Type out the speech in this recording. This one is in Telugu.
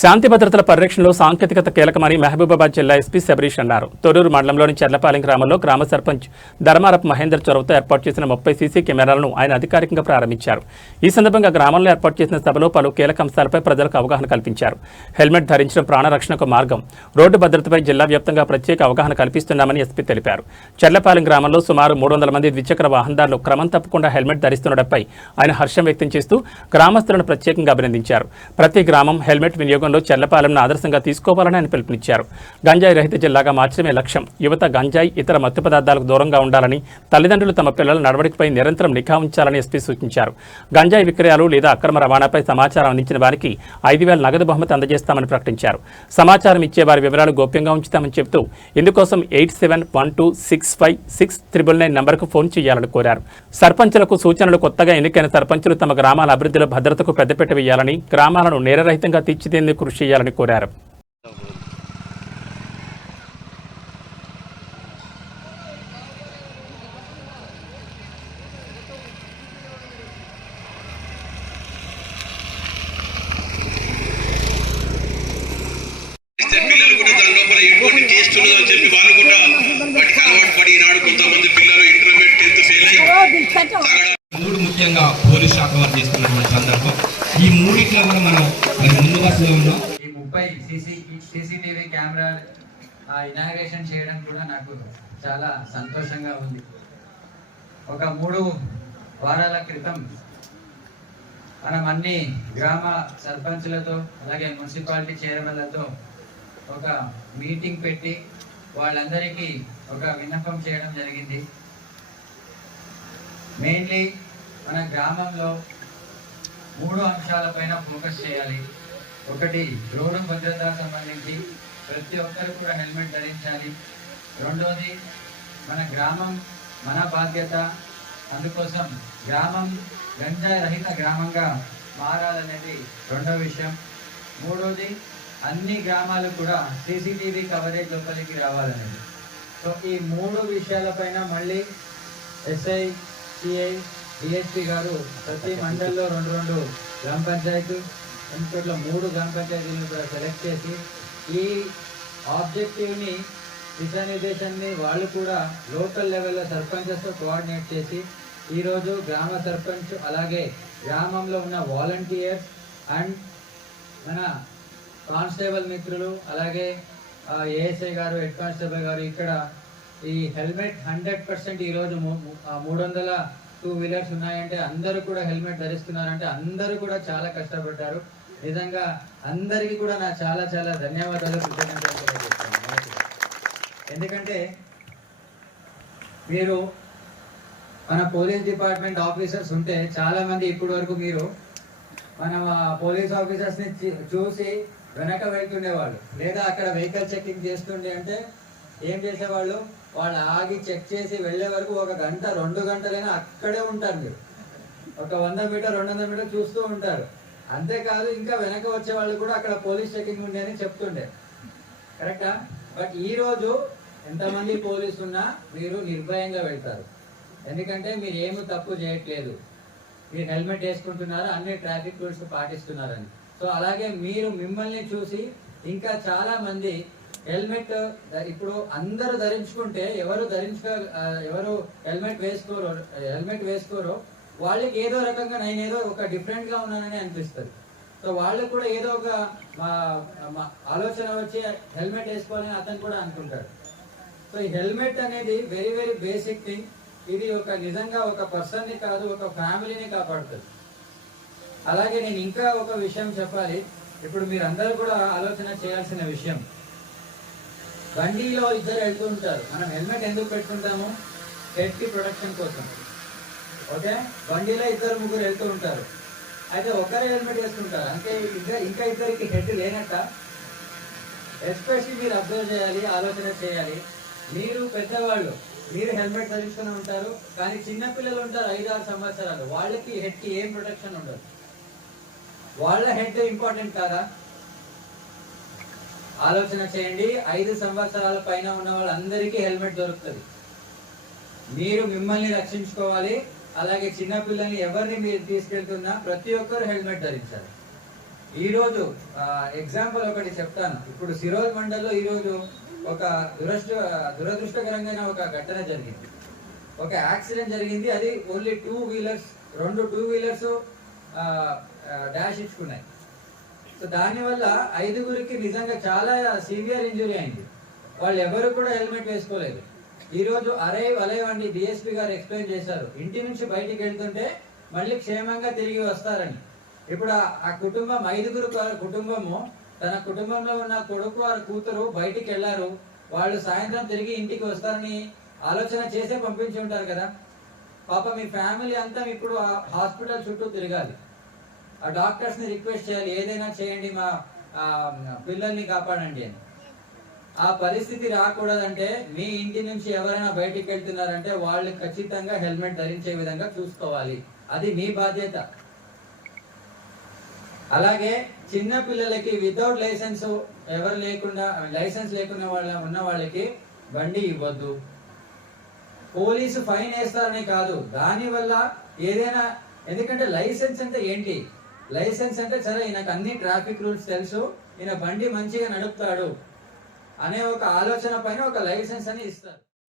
శాంతి భద్రతల పరిరక్షణలో సాంకేతికత కీలకమని మహబూబాబాద్ జిల్లా ఎస్పీ శబరీష్ అన్నారు. తొర్రూరు మండలంలోని చెర్లపాలెం గ్రామంలో గ్రామ సర్పంచ్ ధర్మారపు మహేందర్ చొరవతో ఏర్పాటు చేసిన 30 సీసీ కెమెరాలను ఆయన అధికారికంగా ప్రారంభించారు. ఈ సందర్భంగా గ్రామంలో ఏర్పాటు చేసిన సభలో పలు కీలక అంశాలపై ప్రజలకు అవగాహన కల్పించారు. హెల్మెట్ ధరించడం ప్రాణరక్షణకు మార్గం, రోడ్డు భద్రతపై జిల్లా వ్యాప్తంగా ప్రత్యేక అవగాహన కల్పిస్తున్నామని ఎస్పీ తెలిపారు. చెర్లపాలెం గ్రామంలో సుమారు 300 మంది ద్విచక్ర వాహనదారులు క్రమం తప్పకుండా హెల్మెట్ ధరిస్తుండటంపై ఆయన హర్షం వ్యక్తం చేస్తూ గ్రామస్తులను ప్రత్యేకంగా అభినందించారు. ప్రతి గ్రామం హెల్మెట్ వినియోగంలో చెర్లపాలెంను ఆదర్శంగా తీసుకోవాలని ఆయన పిలుపునిచ్చారు. గంజాయి రహిత జిల్లాగా మార్చడమే లక్ష్యం. యువత గంజాయి, ఇతర మత్తు పదార్థాలకు దూరంగా ఉండాలని, తల్లిదండ్రులు తమ పిల్లల నడవడికపై నిరంతరం నిఘా ఉంచాలని ఎస్పీ సూచించారు. గంజాయి విక్రయాలు లేదా అక్రమ రవాణాపై సమాచారం అందించిన వారికి 5,000 నగదు బహుమతి అందజేస్తామని ప్రకటించారు. సమాచారం ఇచ్చే వారి వివరాలు గోప్యంగా ఉంచుతామని చెబుతూ ఇందుకోసం 8712656999 నంబర్కు ఫోన్ చేయాలని కోరారు. సర్పంచులకు సూచనలు. కొత్తగా ఎన్నికైన సర్పంచులు తమ గ్రామాల అభివృద్ధిలో భద్రతకు పెద్దపీట వేయాలని, గ్రామాలను నేరరహితంగా తీర్చిదేందుకు కృషి చేయాలని కోరారు. పిల్లలు కూడా దాని లోపల ఇంకోటి చేస్తున్నదని చెప్పి వాళ్ళు కూడా వాటికి అలవాటు పడి ఈనాడు కొంతమంది పిల్లలు ఇంటర్మీడియట్ 10th ఫెయిల్ అయ్యి మూడు ముఖ్యంగా పోలీస్ శాఖ వారు చేస్తున్నటువంటి సందర్భం. ఈ మూడిట్లో కూడా మనం ముందు బస్సులో ఉన్నాం. ఈ 30 సీసీటీవీ కెమెరా ఇనాగ్రేషన్ చేయడం కూడా నాకు చాలా సంతోషంగా ఉంది. ఒక 3 వారాల క్రితం మనం అన్ని గ్రామ సర్పంచులతో అలాగే మున్సిపాలిటీ చైర్మన్లతో ఒక మీటింగ్ పెట్టి వాళ్ళందరికీ ఒక విన్నపం చేయడం జరిగింది. మెయిన్లీ మన గ్రామంలో 3 అంశాలపైన ఫోకస్ చేయాలి. ఒకటి, రోడ్డు భద్రత సంబంధించి ప్రతి ఒక్కరు కూడా హెల్మెట్ ధరించాలి. రెండోది, మన గ్రామం మన బాధ్యత, అందుకోసం గ్రామం గంజాయి రహిత గ్రామంగా మారాలనేది రెండో విషయం. మూడోది, అన్ని గ్రామాలు కూడా సీసీటీవీ కవరేజ్ లోపలికి రావాలనేది. సో ఈ 3 విషయాలపైన మళ్ళీ ఎస్ఐ, సిఐ, డిఎస్పీ గారు ప్రతి మండల్లో 2 గ్రామ పంచాయతీ, 3 గ్రామ పంచాయతీలను కూడా సెలెక్ట్ చేసి ఈ ఆబ్జెక్టివ్ని, దిశానిర్దేశాన్ని వాళ్ళు కూడా లోకల్ లెవెల్లో సర్పంచెస్తో కోఆర్డినేట్ చేసి ఈరోజు గ్రామ సర్పంచ్ అలాగే గ్రామంలో ఉన్న వాలంటీర్స్ అండ్ మన కానిస్టేబుల్ మిత్రులు అలాగే ఏఎస్ఐ గారు, హెడ్ కానిస్టేబుల్ గారు ఇక్కడ ఈ హెల్మెట్ 100% ఈరోజు 300 2 వీలర్స్ ఉన్నాయంటే అందరూ కూడా హెల్మెట్ ధరిస్తున్నారంటే అందరూ కూడా చాలా కష్టపడ్డారు. నిజంగా అందరికీ కూడా నా చాలా చాలా ధన్యవాదాలు, కృతజ్ఞతలు తెలియజేస్తున్నాను. ఎందుకంటే మీరు మన పోలీస్ డిపార్ట్మెంట్ ఆఫీసర్స్ ఉంటే చాలా మంది ఇప్పటి వరకు మీరు మన పోలీస్ ఆఫీసర్స్ ని చూసి వెనక వెళ్తుండేవాళ్ళు, లేదా అక్కడ వెహికల్ చెకింగ్ చేస్తుండే అంటే ఏం చేసేవాళ్ళు, వాళ్ళు ఆగి చెక్ చేసి వెళ్లే వరకు 1 గంట 2 గంటలైనా అక్కడే ఉంటారు. మీరు ఒక 100 మీటర్ 200 మీటర్ చూస్తూ ఉంటారు. అంతేకాదు ఇంకా వెనక వచ్చే వాళ్ళు కూడా అక్కడ పోలీస్ చెకింగ్ ఉండే అని చెప్తుండే, కరెక్టా? బట్ ఈ రోజు ఎంతమంది పోలీసు ఉన్నా మీరు నిర్భయంగా వెళ్తారు. ఎందుకంటే మీరు ఏమి తప్పు చేయట్లేదు, మీరు హెల్మెట్ వేసుకుంటున్నారు, అన్ని ట్రాఫిక్ రూల్స్ పాటిస్తున్నారని. సో అలాగే మీరు మిమ్మల్ని చూసి ఇంకా చాలా మంది హెల్మెట్ ఇప్పుడు అందరూ ధరించుకుంటే ఎవరు హెల్మెట్ వేసుకోరో వాళ్ళకి ఏదో రకంగా నేనేదో ఒక డిఫరెంట్ గా ఉన్నానని అనిపిస్తుంది. సో వాళ్ళకు కూడా ఏదో ఒక ఆలోచన వచ్చి హెల్మెట్ వేసుకోవాలని అతను కూడా అనుకుంటాడు. సో ఈ హెల్మెట్ అనేది వెరీ వెరీ బేసిక్ థింగ్. ఇది ఒక నిజంగా ఒక పర్సన్ ని కాదు, ఒక ఫ్యామిలీని కాపాడుతుంది. అలాగే నేను ఇంకా ఒక విషయం చెప్పాలి. ఇప్పుడు మీరందరూ కూడా ఆలోచన చేయాల్సిన విషయం, బండిలో 2 వెళ్తూ ఉంటారు. మనం హెల్మెట్ ఎందుకు పెట్టుకుంటాము? సేఫ్టీ ప్రొటెక్షన్ కోసం. ఓకే, బండిలో 2 3 వెళ్తూ ఉంటారు. అయితే ఒకరే హెల్మెట్ వేసుకుంటారు అంటే ఇంకా ఇద్దరికి హెడ్ లేనట్ట. ఎస్పెషల్లీ మీరు అబ్జర్వ్ చేయాలి, ఆలోచన చేయాలి. మీరు పెద్దవాళ్ళు, మీరు హెల్మెట్ ధరిస్తూనే ఉంటారు, కానీ చిన్నపిల్లలు ఉంటారు 5-6 సంవత్సరాలు, వాళ్ళకి హెడ్కి ఏం ప్రొటెక్షన్ ఉండదు. వాళ్ళ హెడ్ ఇంపార్టెంట్ కాదా? ఆలోచన చేయండి. 5 సంవత్సరాల పైన ఉన్న వాళ్ళందరికీ హెల్మెట్ దొరుకుతుంది. మీరు మిమ్మల్ని రక్షించుకోవాలి, అలాగే చిన్నపిల్లల్ని ఎవరిని మీరు తీసుకెళ్తున్నా ప్రతి ఒక్కరు హెల్మెట్ ధరించాలి. ఈరోజు ఎగ్జాంపుల్ ఒకటి చెప్తాను. ఇప్పుడు సిరోల్ మండల్లో ఈరోజు ఒక దురదృష్టకరంగా ఒక ఘటన జరిగింది. ఒక యాక్సిడెంట్ జరిగింది. అది ఓన్లీ 2 వీలర్స్ డాష్ ఇచ్చుకున్నాయి. సో దానివల్ల 5గురికి నిజంగా చాలా సివియర్ ఇంజురీ అయింది. వాళ్ళు ఎవరు కూడా హెల్మెట్ వేసుకోలేదు. ఈ రోజు అరైవ్ అండి డిఎస్పీ గారు ఎక్స్ప్లెయిన్ చేశారు. ఇంటి నుంచి బయటికి వెళ్తుంటే మళ్ళీ క్షేమంగా తిరిగి వస్తారని. ఇప్పుడు ఆ కుటుంబం 5గురు కుటుంబము తన కుటుంబంలో ఉన్న కొడుకు వారి కూతురు బయటికి వెళ్లారు. వాళ్ళు సాయంత్రం తిరిగి ఇంటికి వస్తారని ఆలోచన చేసే పంపించి ఉంటారు కదా. పాప మీ ఫ్యామిలీ అంతా ఇప్పుడు ఆ హాస్పిటల్ చుట్టూ తిరగాలి. ఆ డాక్టర్స్ ని రిక్వెస్ట్ చేయాలి, ఏదైనా చేయండి, మా పిల్లల్ని కాపాడండి అని. ఆ పరిస్థితి రాకూడదంటే మీ ఇంటి నుంచి ఎవరైనా బయటికి వెళ్తున్నారంటే వాళ్ళు ఖచ్చితంగా హెల్మెట్ ధరించే విధంగా చూసుకోవాలి. అది మీ బాధ్యత. అలాగే చిన్న పిల్లలకి వితౌట్ లైసెన్స్ లైసెన్స్ లేకుండా ఉన్న వాళ్ళకి బండి ఇవ్వద్దు. పోలీసు ఫైన్ వేస్తారని కాదు, దానివల్ల ఏదైనా, ఎందుకంటే లైసెన్స్ అంటే ఏంటి? లైసెన్స్ అంటే సరే ఈయనకు అన్ని ట్రాఫిక్ రూల్స్ తెలుసు, ఈయన బండి మంచిగా నడుపుతాడు అనే ఒక ఆలోచన పైన ఒక లైసెన్స్ అని ఇస్తారు.